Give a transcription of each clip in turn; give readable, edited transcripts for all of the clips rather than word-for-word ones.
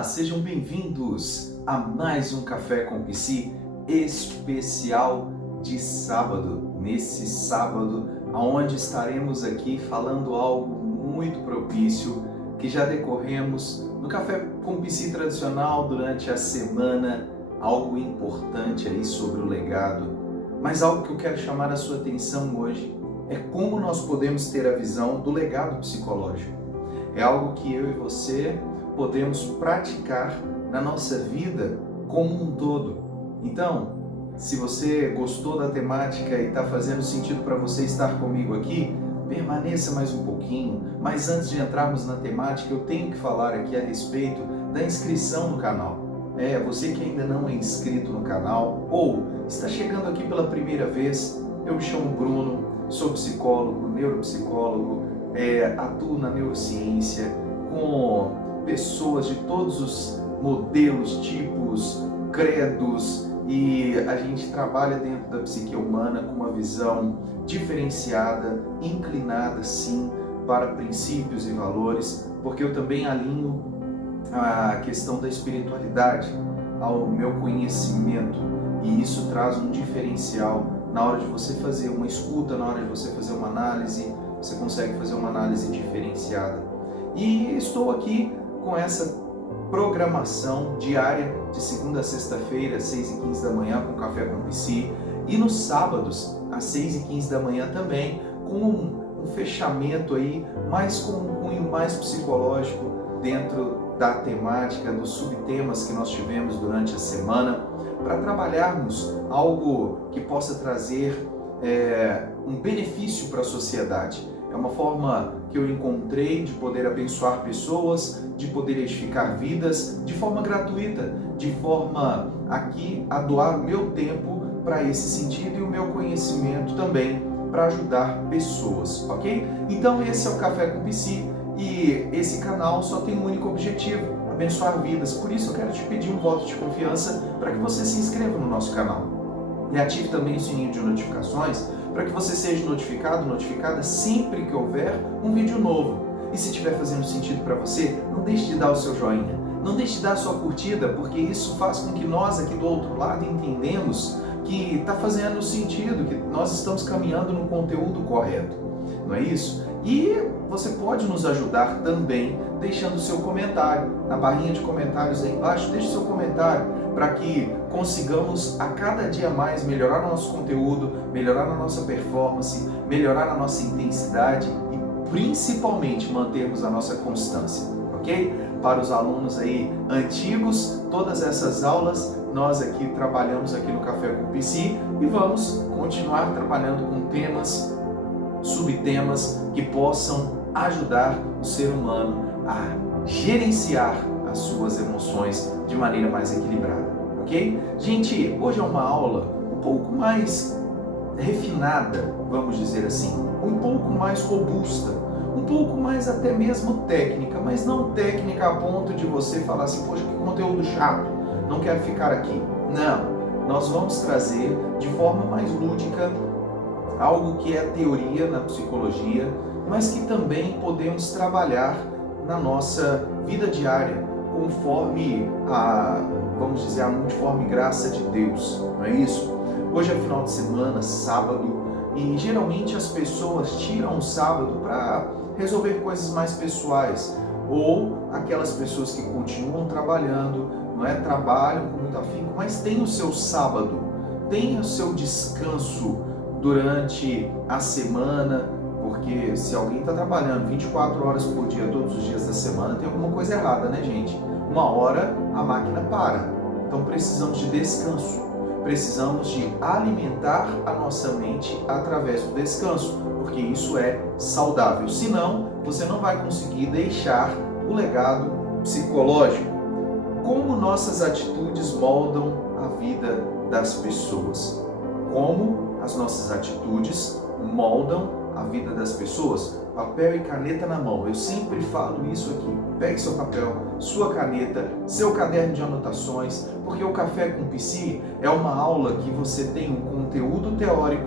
Olá, sejam bem-vindos a mais um Café com Psi especial de sábado. Nesse sábado, onde estaremos aqui falando algo muito propício que já decorremos no Café com Psi tradicional durante a semana, algo importante aí sobre o legado. Mas algo que eu quero chamar a sua atenção hoje é como nós podemos ter a visão do legado psicológico. É algo que eu e você podemos praticar na nossa vida como um todo. Então, se você gostou da temática e está fazendo sentido para você estar comigo aqui, permaneça mais um pouquinho. Mas antes de entrarmos na temática, eu tenho que falar aqui a respeito da inscrição no canal. Você que ainda não é inscrito no canal ou está chegando aqui pela primeira vez, eu me chamo Bruno, sou psicólogo, neuropsicólogo, atuo na neurociência com pessoas de todos os modelos, tipos, credos, e a gente trabalha dentro da psique humana com uma visão diferenciada, inclinada sim para princípios e valores, porque eu também alinho a questão da espiritualidade ao meu conhecimento, e isso traz um diferencial na hora de você fazer uma escuta, na hora de você fazer uma análise, você consegue fazer uma análise diferenciada. E estou aqui com essa programação diária de segunda a sexta-feira, às 6h15 da manhã, com Café com Psi, e nos sábados, às 6h15 da manhã também, com um fechamento aí, com um cunho mais psicológico dentro da temática, dos subtemas que nós tivemos durante a semana, para trabalharmos algo que possa trazer um benefício para a sociedade. É uma forma que eu encontrei de poder abençoar pessoas, de poder edificar vidas de forma gratuita, de forma aqui a doar o meu tempo para esse sentido e o meu conhecimento também para ajudar pessoas, ok? Então esse é o Café com Psi e esse canal só tem um único objetivo: abençoar vidas. Por isso eu quero te pedir um voto de confiança para que você se inscreva no nosso canal e ative também o sininho de notificações para que você seja notificada sempre que houver um vídeo novo. E se estiver fazendo sentido para você, não deixe de dar o seu joinha, não deixe de dar a sua curtida, porque isso faz com que nós aqui do outro lado entendemos que está fazendo sentido, que nós estamos caminhando no conteúdo correto, não é isso? E você pode nos ajudar também deixando o seu comentário, na barrinha de comentários aí embaixo, deixe o seu comentário para que consigamos a cada dia mais melhorar o nosso conteúdo, melhorar a nossa performance, melhorar a nossa intensidade e principalmente mantermos a nossa constância, ok? Para os alunos aí antigos, todas essas aulas nós aqui trabalhamos aqui no Café com Psi e vamos continuar trabalhando com temas, subtemas que possam ajudar o ser humano a gerenciar as suas emoções de maneira mais equilibrada, ok? Gente, hoje é uma aula um pouco mais refinada, vamos dizer assim, um pouco mais robusta, um pouco mais até mesmo técnica, mas não técnica a ponto de você falar assim, poxa, que conteúdo chato, não quero ficar aqui. Não, nós vamos trazer de forma mais lúdica algo que é teoria na psicologia, mas que também podemos trabalhar na nossa vida diária, conforme vamos dizer, a multiforme graça de Deus, não é isso? Hoje é final de semana, sábado, e geralmente as pessoas tiram o sábado para resolver coisas mais pessoais, ou aquelas pessoas que continuam trabalhando, trabalham com muito afinco, mas tem o seu sábado, tem o seu descanso durante a semana, porque se alguém está trabalhando 24 horas por dia, todos os dias da semana, tem alguma coisa errada, né, gente? Uma hora a máquina para. Então precisamos de descanso, precisamos de alimentar a nossa mente através do descanso, porque isso é saudável. Senão, você não vai conseguir deixar o legado psicológico. Como nossas atitudes moldam a vida das pessoas? Como as nossas atitudes moldam a vida das pessoas? Papel e caneta na mão. Eu sempre falo isso aqui. Pegue seu papel, sua caneta, seu caderno de anotações, porque o Café com Psi é uma aula que você tem um conteúdo teórico,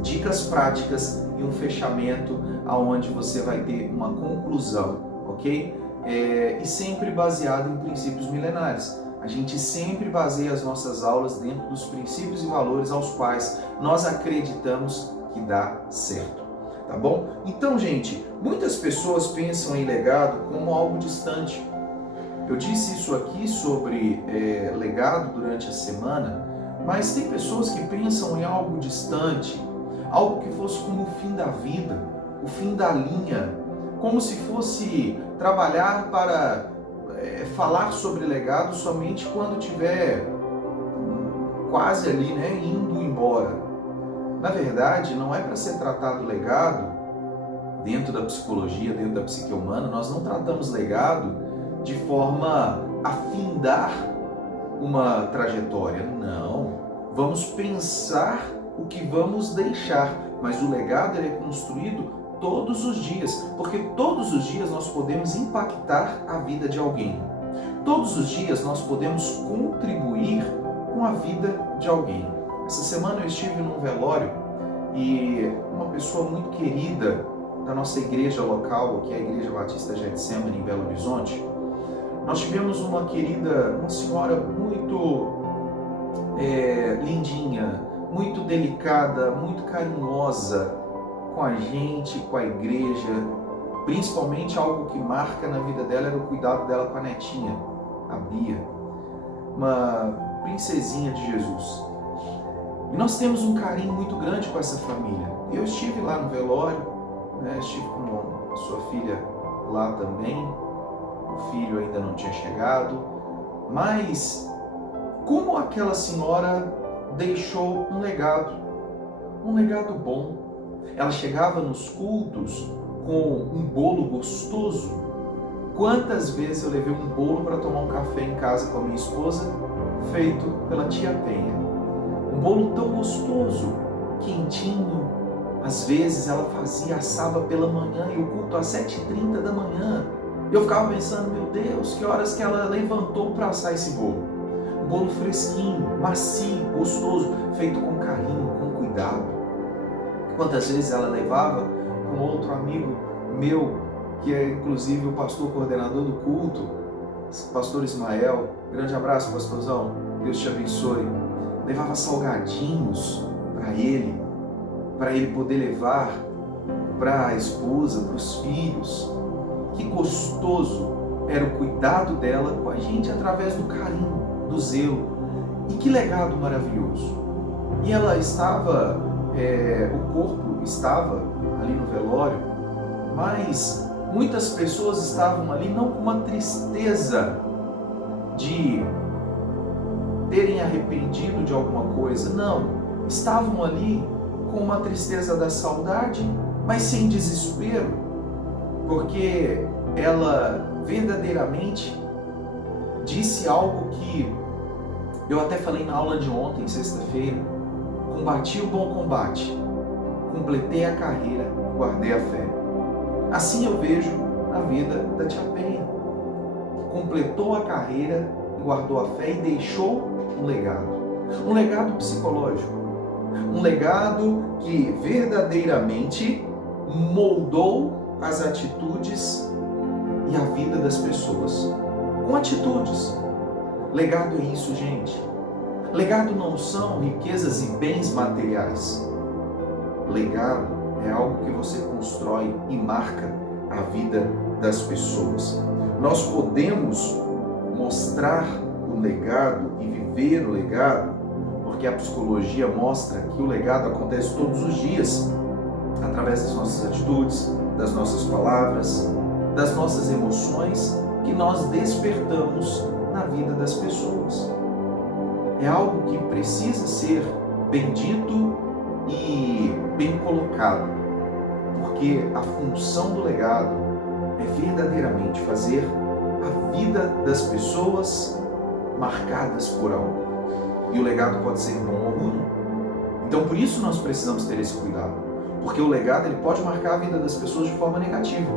dicas práticas e um fechamento aonde você vai ter uma conclusão, ok? e sempre baseado em princípios milenares. A gente sempre baseia as nossas aulas dentro dos princípios e valores aos quais nós acreditamos que dá certo, tá bom? Então, gente, muitas pessoas pensam em legado como algo distante. Eu disse isso aqui sobre legado durante a semana, mas tem pessoas que pensam em algo distante, algo que fosse como o fim da vida, o fim da linha, como se fosse trabalhar para falar sobre legado somente quando tiver quase ali, né, indo embora. Na verdade, não é para ser tratado legado dentro da psicologia, dentro da psique humana. Nós não tratamos legado de forma a findar uma trajetória. Não. Vamos pensar o que vamos deixar, mas o legado é construído todos os dias, porque todos os dias nós podemos impactar a vida de alguém. Todos os dias nós podemos contribuir com a vida de alguém. Essa semana eu estive num velório e uma pessoa muito querida da nossa igreja local, que é a Igreja Batista Getsemane em Belo Horizonte, nós tivemos uma senhora muito lindinha, muito delicada, muito carinhosa com a gente, com a igreja. Principalmente algo que marca na vida dela era o cuidado dela com a netinha, a Bia, uma princesinha de Jesus. E nós temos um carinho muito grande com essa família. Eu estive lá no velório, né, estive com a sua filha lá também, o filho ainda não tinha chegado, mas como aquela senhora deixou um legado bom. Ela chegava nos cultos com um bolo gostoso. Quantas vezes eu levei um bolo para tomar um café em casa com a minha esposa, feito pela tia Penha. Um bolo tão gostoso, quentinho. Às vezes ela assava pela manhã e o culto às 7h30 da manhã. Eu ficava pensando, meu Deus, que horas que ela levantou para assar esse bolo. Um bolo fresquinho, macio, gostoso, feito com carinho, com cuidado. Quantas vezes ela levava para um outro amigo meu, que é inclusive o pastor coordenador do culto, pastor Ismael. Grande abraço, pastorzão, Deus te abençoe. Levava salgadinhos para ele poder levar para a esposa, para os filhos. Que gostoso era o cuidado dela com a gente através do carinho, do zelo. E que legado maravilhoso. E ela estava, o corpo estava ali no velório, mas muitas pessoas estavam ali não com uma tristeza de terem arrependido de alguma coisa, não. Estavam ali com uma tristeza da saudade, mas sem desespero, porque ela verdadeiramente disse algo que eu até falei na aula de ontem, sexta-feira. Combati o bom combate, completei a carreira, guardei a fé. Assim eu vejo a vida da tia Penha. Completou a carreira, guardou a fé e deixou um legado. Um legado psicológico. Um legado que verdadeiramente moldou as atitudes e a vida das pessoas. Com atitudes. Legado é isso, gente. Legado não são riquezas e bens materiais. Legado é algo que você constrói e marca a vida das pessoas. Nós podemos mostrar o legado e viver o legado, porque a psicologia mostra que o legado acontece todos os dias, através das nossas atitudes, das nossas palavras, das nossas emoções que nós despertamos na vida das pessoas. É algo que precisa ser bem dito e bem colocado, porque a função do legado é verdadeiramente fazer a vida das pessoas marcadas por algo. E o legado pode ser bom ou ruim. Então por isso nós precisamos ter esse cuidado, porque o legado ele pode marcar a vida das pessoas de forma negativa,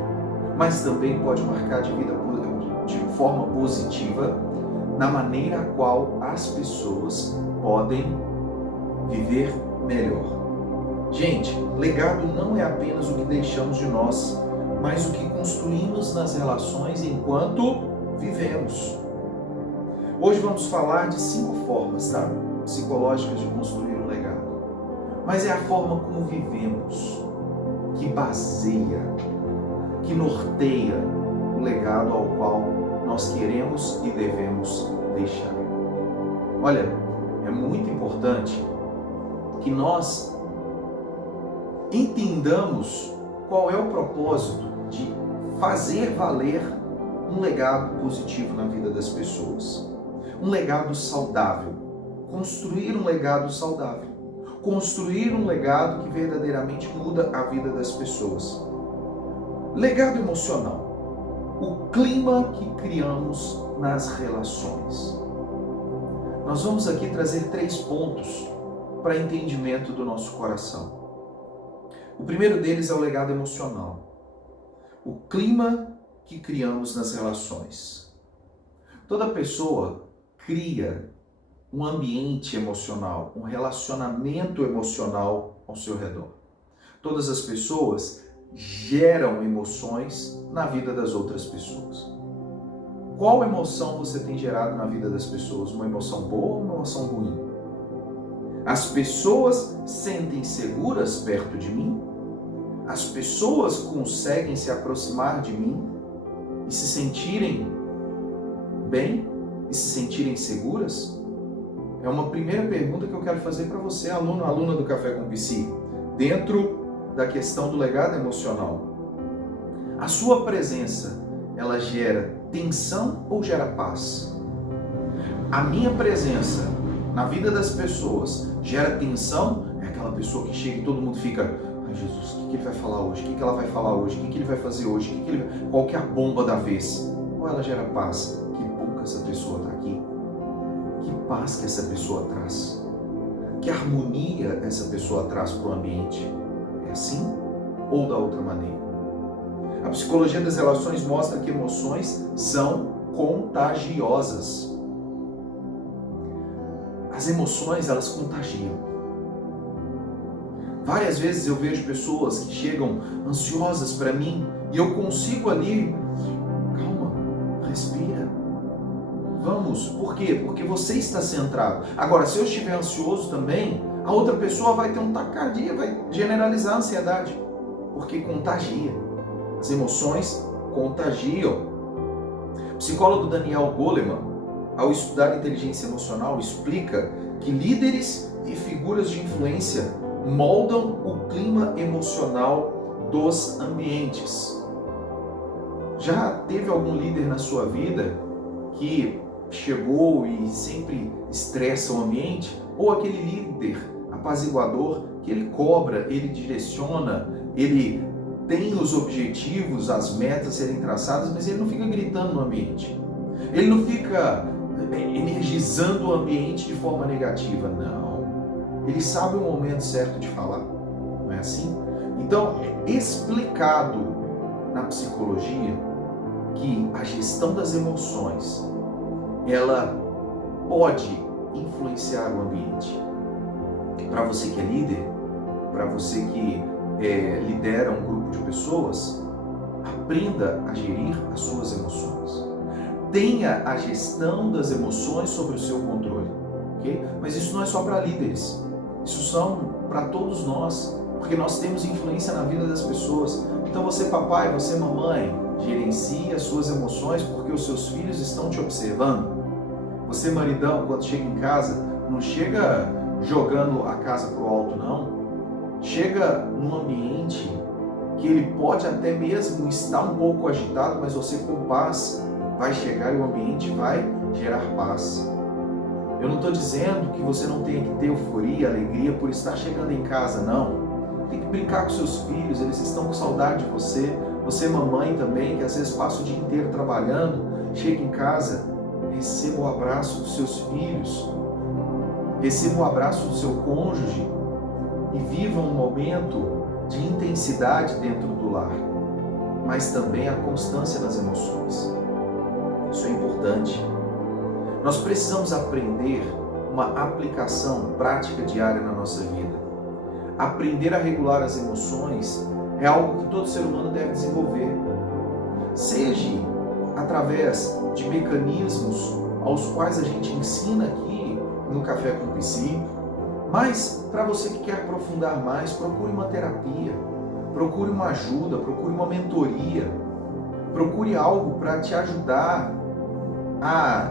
mas também pode marcar de forma positiva na maneira a qual as pessoas podem viver melhor. Gente, legado não é apenas o que deixamos de nós, mas o que construímos nas relações enquanto vivemos. Hoje vamos falar de 5 formas, tá? Psicológicas de construir um legado. Mas é a forma como vivemos que baseia, que norteia o legado ao qual nós queremos e devemos deixar. Olha, é muito importante que nós entendamos qual é o propósito de fazer valer um legado positivo na vida das pessoas. Um legado saudável. Construir um legado saudável. Construir um legado que verdadeiramente muda a vida das pessoas. Legado emocional. O clima que criamos nas relações. Nós vamos aqui trazer 3 pontos para entendimento do nosso coração. O primeiro deles é o legado emocional. O clima que criamos nas relações. Toda pessoa cria um ambiente emocional, um relacionamento emocional ao seu redor. Todas as pessoas geram emoções na vida das outras pessoas. Qual emoção você tem gerado na vida das pessoas? Uma emoção boa ou uma emoção ruim? As pessoas sentem seguras perto de mim? As pessoas conseguem se aproximar de mim e se sentirem bem e se sentirem seguras? É uma primeira pergunta que eu quero fazer para você, aluno, aluna do Café com Psi, dentro da questão do legado emocional. A sua presença, ela gera tensão ou gera paz? A minha presença na vida das pessoas gera tensão? É aquela pessoa que chega e todo mundo fica: ai Jesus, o que ele vai falar hoje? O que ela vai falar hoje? O que ele vai fazer hoje? Qual que é a bomba da vez? Ou ela gera paz? Que bom que essa pessoa está aqui. Que paz que essa pessoa traz. Que harmonia essa pessoa traz para o ambiente. É assim ou da outra maneira? A psicologia das relações mostra que emoções são contagiosas. As emoções, elas contagiam. Várias vezes eu vejo pessoas que chegam ansiosas para mim e eu consigo ali, calma, respira, vamos. Por quê? Porque você está centrado. Agora, se eu estiver ansioso também, a outra pessoa vai ter um taquicardia, vai generalizar a ansiedade, porque contagia. As emoções contagiam. O psicólogo Daniel Goleman, ao estudar inteligência emocional, explica que líderes e figuras de influência moldam o clima emocional dos ambientes. Já teve algum líder na sua vida que chegou e sempre estressa o ambiente? Ou aquele líder apaziguador que ele cobra, ele direciona, ele tem os objetivos, as metas serem traçadas, mas ele não fica gritando no ambiente. Ele não fica energizando o ambiente de forma negativa, não. Ele sabe o momento certo de falar, não é assim? Então, é explicado na psicologia que a gestão das emoções, ela pode influenciar o ambiente. Para você que é líder, para você que lidera um grupo de pessoas, aprenda a gerir as suas emoções. Tenha a gestão das emoções sobre o seu controle, ok? Mas isso não é só para líderes, isso são para todos nós, porque nós temos influência na vida das pessoas. Então você, papai, você, mamãe, gerencie as suas emoções porque os seus filhos estão te observando. Você, maridão, quando chega em casa, não chega jogando a casa pro alto, não. Chega num ambiente que ele pode até mesmo estar um pouco agitado, mas você com paz vai chegar e o ambiente vai gerar paz. Eu não estou dizendo que você não tenha que ter euforia, alegria por estar chegando em casa, não. Tem que brincar com seus filhos, eles estão com saudade de você. Você, mamãe também, que às vezes passa o dia inteiro trabalhando, chega em casa, receba o abraço dos seus filhos, receba o abraço do seu cônjuge e viva um momento de intensidade dentro do lar, mas também a constância nas emoções. Isso é importante. Nós precisamos aprender uma aplicação prática diária na nossa vida. Aprender a regular as emoções é algo que todo ser humano deve desenvolver. Seja através de mecanismos aos quais a gente ensina aqui no Café com Psi, mas para você que quer aprofundar mais, procure uma terapia, procure uma ajuda, procure uma mentoria, procure algo para te ajudar a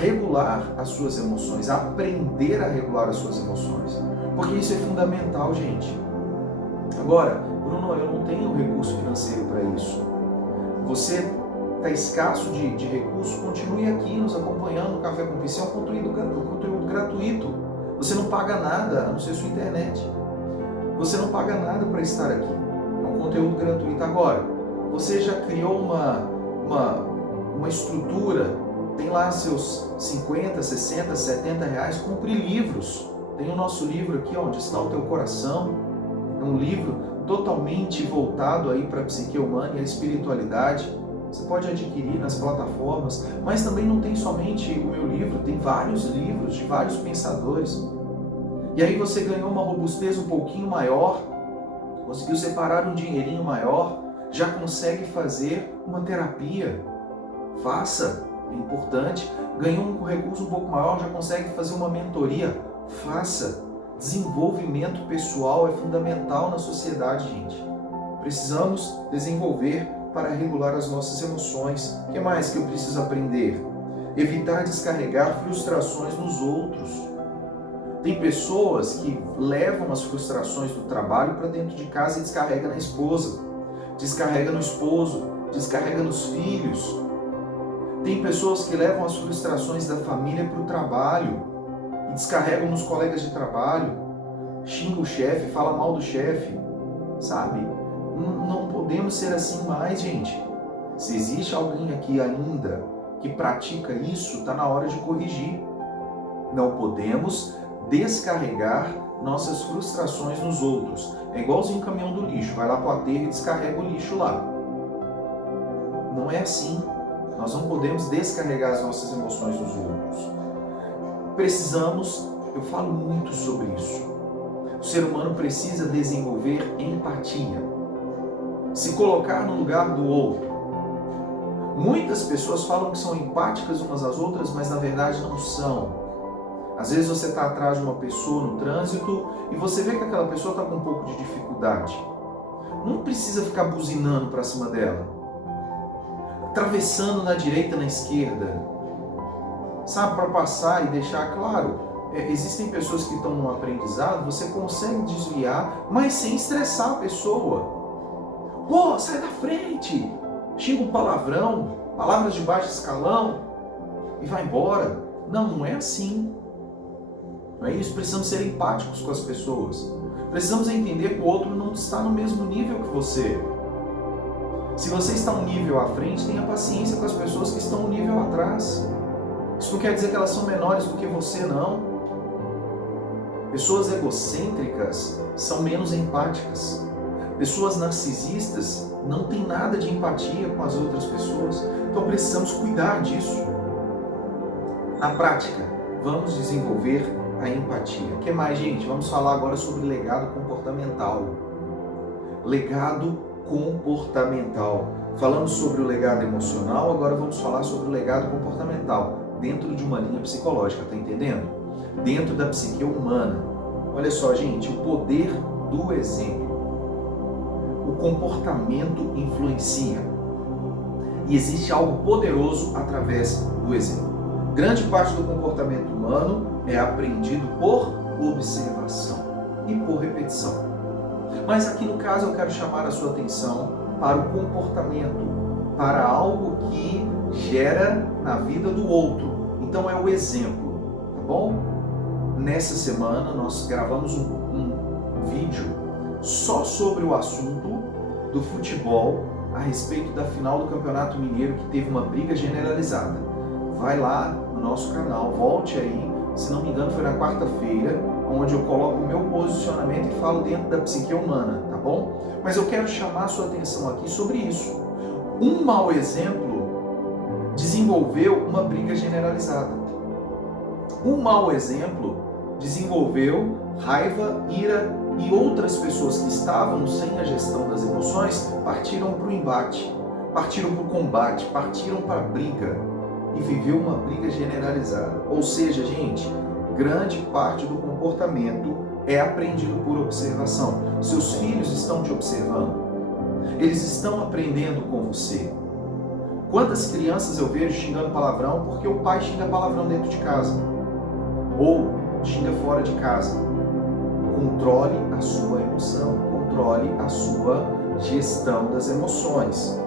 regular as suas emoções, a aprender a regular as suas emoções, porque isso é fundamental, gente. Agora, Bruno, eu não tenho recurso financeiro para isso. Você está escasso de recursos, continue aqui nos acompanhando no Café com Psi, é um conteúdo gratuito. Você não paga nada, a não ser sua internet. Você não paga nada para estar aqui. É um conteúdo gratuito. Agora, você já criou uma estrutura, tem lá seus 50, 60, 70 reais, compre livros. Tem o nosso livro aqui, Onde Está o Teu Coração. É um livro totalmente voltado aí para a psique humana e a espiritualidade. Você pode adquirir nas plataformas, mas também não tem somente o meu livro, tem vários livros de vários pensadores. E aí você ganhou uma robustez um pouquinho maior, conseguiu separar um dinheirinho maior, já consegue fazer uma terapia. Faça, é importante. Ganhou um recurso um pouco maior, já consegue fazer uma mentoria. Faça. Desenvolvimento pessoal é fundamental na sociedade, gente. Precisamos desenvolver para regular as nossas emoções. O que mais que eu preciso aprender? Evitar descarregar frustrações nos outros. Tem pessoas que levam as frustrações do trabalho para dentro de casa e descarrega na esposa, descarrega no esposo, descarrega nos filhos. Tem pessoas que levam as frustrações da família para o trabalho e descarregam nos colegas de trabalho, xinga o chefe, fala mal do chefe, sabe? Não podemos ser assim mais, gente. Se existe alguém aqui ainda que pratica isso, está na hora de corrigir. Não podemos descarregar nossas frustrações nos outros. É igualzinho o caminhão do lixo, vai lá para o aterro e descarrega o lixo lá. Não é assim. Nós não podemos descarregar as nossas emoções nos outros. Precisamos, eu falo muito sobre isso. O ser humano precisa desenvolver empatia. Se colocar no lugar do outro. Muitas pessoas falam que são empáticas umas às outras, mas na verdade não são. Às vezes você está atrás de uma pessoa no trânsito e você vê que aquela pessoa está com um pouco de dificuldade. Não precisa ficar buzinando para cima dela. Atravessando na direita, na esquerda. Sabe, para passar e deixar claro. Existem pessoas que estão no aprendizado, você consegue desviar, mas sem estressar a pessoa. Pô, sai da frente! Xinga um palavrão, palavras de baixo escalão e vai embora. Não é assim. Não é isso? Precisamos ser empáticos com as pessoas. Precisamos entender que o outro não está no mesmo nível que você. Se você está um nível à frente, tenha paciência com as pessoas que estão um nível atrás. Isso não quer dizer que elas são menores do que você, não. Pessoas egocêntricas são menos empáticas. Pessoas narcisistas não têm nada de empatia com as outras pessoas. Então precisamos cuidar disso. Na prática, vamos desenvolver a empatia. O que mais, gente? Vamos falar agora sobre legado comportamental. Legado comportamental. Falamos sobre o legado emocional, agora vamos falar sobre o legado comportamental, dentro de uma linha psicológica, tá entendendo? Dentro da psique humana. Olha só, gente, o poder do exemplo. O comportamento influencia. E existe algo poderoso através do exemplo. Grande parte do comportamento humano é aprendido por observação e por repetição. Mas aqui no caso eu quero chamar a sua atenção para o comportamento, para algo que gera na vida do outro. Então é o exemplo, tá bom? Nessa semana nós gravamos um vídeo só sobre o assunto do futebol a respeito da final do Campeonato Mineiro, que teve uma briga generalizada. Vai lá no nosso canal, volte aí, se não me engano foi na quarta-feira, onde eu coloco o meu posicionamento e falo dentro da psique humana, tá bom? Mas eu quero chamar a sua atenção aqui sobre isso. Um mau exemplo desenvolveu uma briga generalizada. Um mau exemplo desenvolveu raiva, ira e outras pessoas que estavam sem a gestão das emoções partiram para o embate, partiram para o combate, partiram para a briga e viveu uma briga generalizada. Ou seja, gente, grande parte do comportamento é aprendido por observação. Seus filhos estão te observando. Eles estão aprendendo com você. Quantas crianças eu vejo xingando palavrão porque o pai xinga palavrão dentro de casa ou xinga fora de casa? Controle a sua emoção, controle a sua gestão das emoções.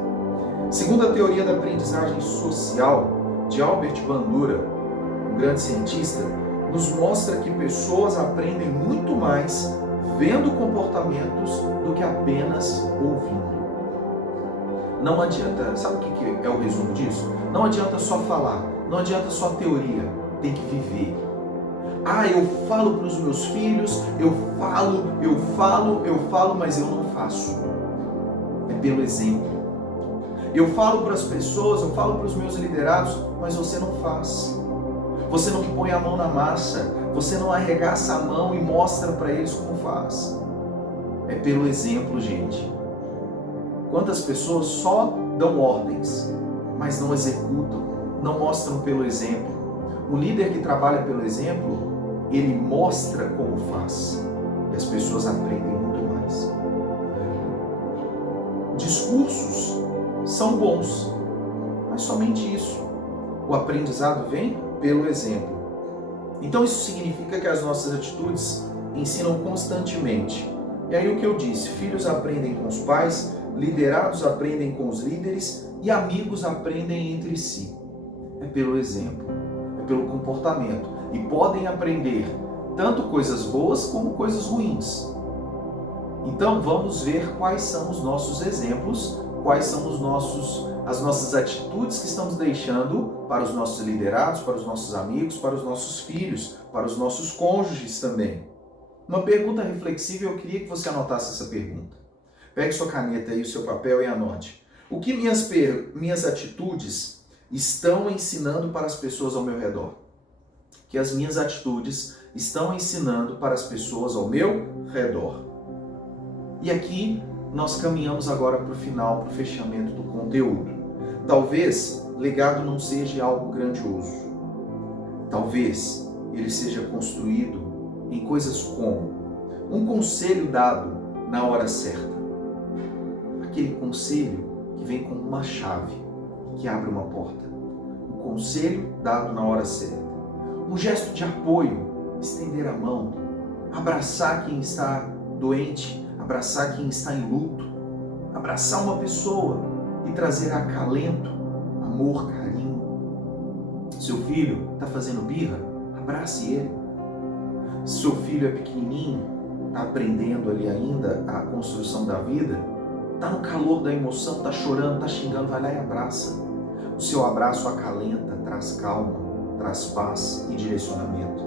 Segundo a teoria da aprendizagem social de Albert Bandura, um grande cientista, nos mostra que pessoas aprendem muito mais vendo comportamentos do que apenas ouvindo. Não adianta, sabe o que é o resumo disso? Não adianta só falar, não adianta só teoria, tem que viver. Eu falo para os meus filhos, eu falo, mas eu não faço. É pelo exemplo. Eu falo para as pessoas, eu falo para os meus liderados, mas você não faz. Você não põe a mão na massa, você não arregaça a mão e mostra para eles como faz. É pelo exemplo, gente. Quantas pessoas só dão ordens, mas não executam, não mostram pelo exemplo. O líder que trabalha pelo exemplo, ele mostra como faz. E as pessoas aprendem muito mais. Discursos são bons, mas somente isso. O aprendizado vem pelo exemplo. Então isso significa que as nossas atitudes ensinam constantemente. E aí o que eu disse, filhos aprendem com os pais, liderados aprendem com os líderes e amigos aprendem entre si. É pelo exemplo, é pelo comportamento. E podem aprender tanto coisas boas como coisas ruins. Então vamos ver quais são os nossos exemplos, quais são as nossas atitudes que estamos deixando para os nossos liderados, para os nossos amigos, para os nossos filhos, para os nossos cônjuges também. Uma pergunta reflexiva, eu queria que você anotasse essa pergunta. Pegue sua caneta e o seu papel e anote. O que minhas atitudes estão ensinando para as pessoas ao meu redor? Que as minhas atitudes estão ensinando para as pessoas ao meu redor. E aqui nós caminhamos agora para o final, para o fechamento do conteúdo. Talvez legado não seja algo grandioso. Talvez ele seja construído em coisas como um conselho dado na hora certa. Aquele conselho que vem com uma chave, que abre uma porta. Um conselho dado na hora certa. Um gesto de apoio, estender a mão, abraçar quem está doente, abraçar quem está em luto, abraçar uma pessoa e trazer acalento, amor, carinho. Seu filho está fazendo birra, abrace ele. Seu filho é pequenininho, está aprendendo ali ainda a construção da vida, está no calor da emoção, está chorando, está xingando, vai lá e abraça. O seu abraço acalenta, traz calma, traz paz e direcionamento.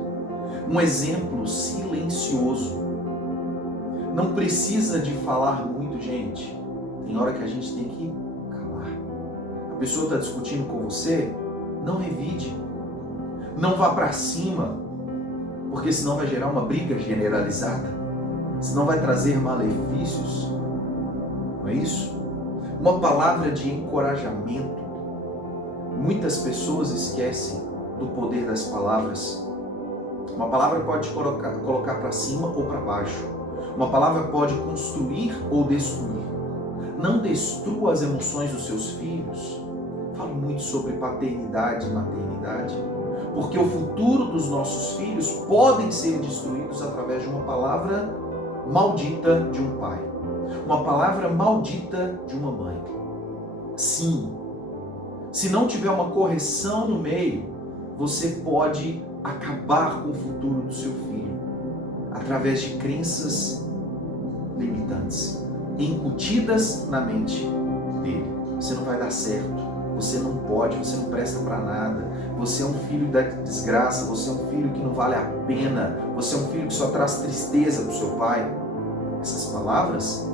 Um exemplo silencioso. Não precisa de falar muito, gente. Tem hora que a gente tem que calar. A pessoa está discutindo com você, não revide. Não vá para cima, porque senão vai gerar uma briga generalizada. Senão vai trazer malefícios. Não é isso? Uma palavra de encorajamento. Muitas pessoas esquecem do poder das palavras. Uma palavra pode te colocar para cima ou para baixo. Uma palavra pode construir ou destruir. Não destrua as emoções dos seus filhos. Falo muito sobre paternidade e maternidade, porque o futuro dos nossos filhos podem ser destruídos através de uma palavra maldita de um pai, uma palavra maldita de uma mãe. Sim, se não tiver uma correção no meio, você pode acabar com o futuro do seu filho através de crenças limitantes, incutidas na mente dele. Você não vai dar certo, você não pode, você não presta para nada, você é um filho da desgraça, você é um filho que não vale a pena, você é um filho que só traz tristeza para o seu pai. Essas palavras,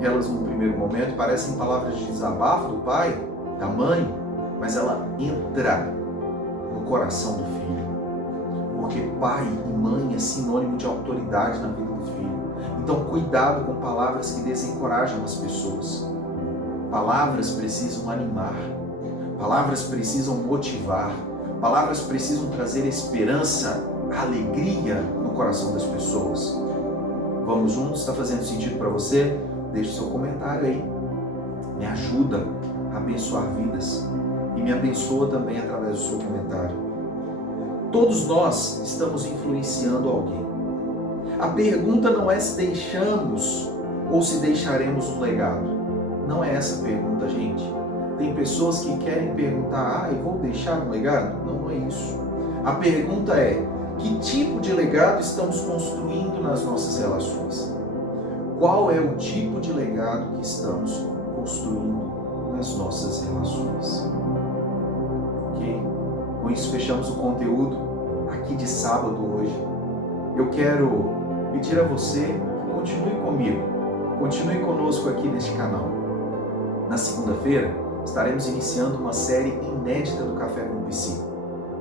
elas no primeiro momento parecem palavras de desabafo do pai, da mãe, mas ela entra no coração do filho. porque pai e mãe é sinônimo de autoridade na vida do filho. Então, cuidado com palavras que desencorajam as pessoas. Palavras precisam animar, palavras precisam motivar, palavras precisam trazer esperança, alegria no coração das pessoas. Vamos juntos? Está fazendo sentido para você? Deixe o seu comentário aí. Me ajuda a abençoar vidas e me abençoa também através do seu comentário. Todos nós estamos influenciando alguém. A pergunta não é se deixamos ou se deixaremos um legado. Não é essa a pergunta, gente. Tem pessoas que querem perguntar, eu vou deixar um legado? Não é isso. A pergunta é, que tipo de legado estamos construindo nas nossas relações? Qual é o tipo de legado que estamos construindo nas nossas relações? Ok? Com isso fechamos o conteúdo aqui de sábado hoje. Eu quero pedir a você que continue comigo, continue conosco aqui neste canal. Na segunda-feira estaremos iniciando uma série inédita do Café com Psi.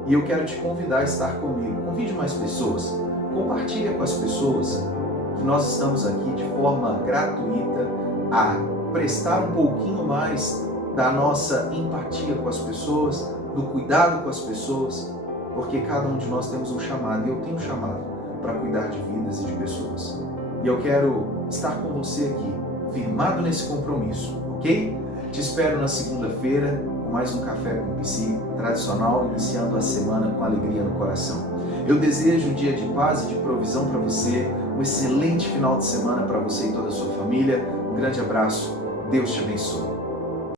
E eu quero te convidar a estar comigo. Convide mais pessoas, compartilhe com as pessoas que nós estamos aqui de forma gratuita a prestar um pouquinho mais da nossa empatia com as pessoas, do cuidado com as pessoas, porque cada um de nós temos um chamado, e eu tenho um chamado para cuidar de vidas e de pessoas. E eu quero estar com você aqui, firmado nesse compromisso, ok? Te espero na segunda-feira com mais um Café com Psi tradicional, iniciando a semana com alegria no coração. Eu desejo um dia de paz e de provisão para você, um excelente final de semana para você e toda a sua família. Um grande abraço, Deus te abençoe.